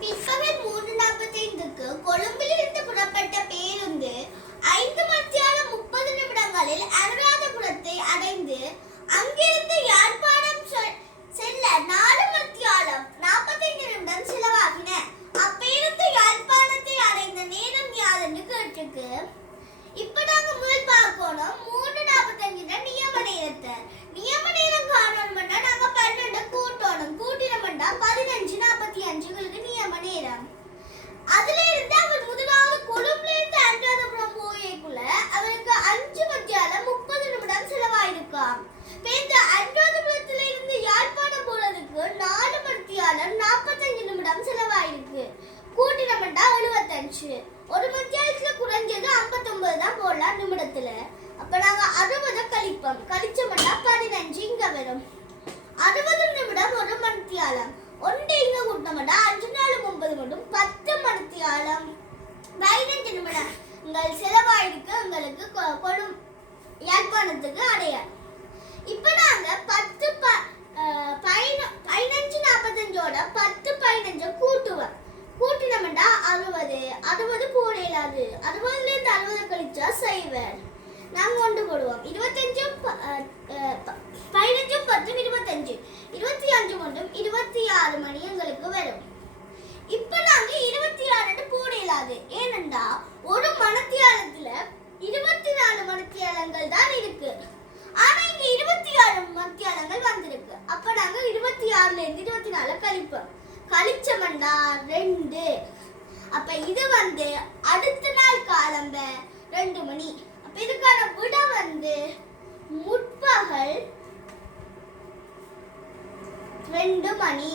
பிற்பகல் 3:45க்கு கொழும்பிலிருந்து புறப்பட்ட பேருந்து 5:30 அனுராதபுரத்தை அடைந்து அங்கிருந்து யாழ்ப்பாணம் செல்ல 4:45 செலவாகின. அப்பேருந்து யாழ்ப்பாணத்தை அடைந்த நேரம் யாருன்னு கேட்டுக்கு. இப்ப நாங்க முதல் பார்க்கணும் 3:45 நியம நேரத்தை. நியம நேரம் காணணும்னா நாங்க 12 கூட்டணும். கூட்டினோம்னா 15:45 நியம நேரம். அதுல இருந்து அவர் முதலாவது கொழும்புல இருந்து அனுராதபுரம் போயக்குள்ள அவருக்கு 5:30 செலவாயிருக்காம். பேருந்து அனுராதபுரத்துல இருந்து யாழ்ப்பாணம் போறதுக்கு 4:45 செலவாயிருக்கு. கூட்டினோம்னா 75. ஒரு மத்தியாலத்துல குறைஞ்சது 59 தான் போடலாம் நிமிடத்துல. அப்ப நாங்க 60 கழிப்போம். கழிச்சோம்னா 15 இங்க வரும். 60 நிமிடம் ஒரு மணித்தியாலம். ஒன்றை இங்க கூட்டினோம்னா 5 4 9 மட்டும் 10 மணித்தியாலம் 15 நிமிடம் செலவாயிருக்கு எங்களுக்கு யாழ்ப்பாணத்துக்கு அடைய. இப்ப நாங்க 15:45 10:15 கூட்டுவோம். கூட்டினோம்னா 60 போட இயலாது. 60ல இருந்து 60 கழிச்சா செய்வர். நாங்க கொண்டு போடுவோம். 25 15 10 25 25 மட்டும் 26 மணி எங்களுக்கு வரும். இப்ப நாங்க 26 போட இயலாது. ஏனென்றா ஒரு மணித்தியாலத்துல 24 மணித்தியாலங்கள் தான் இருக்கு. ஆனா இங்க 26 மணித்தியாலங்கள் வந்திருக்கு. அப்ப நாங்க 26ல இருந்து 24 கழிப்போம். கழிச்சோம்னா 2. அப்ப இது அடுத்த நாள் காலம்ப 2 மணி. அப்ப இதுக்கான விட முற்பகல் 2 மணி.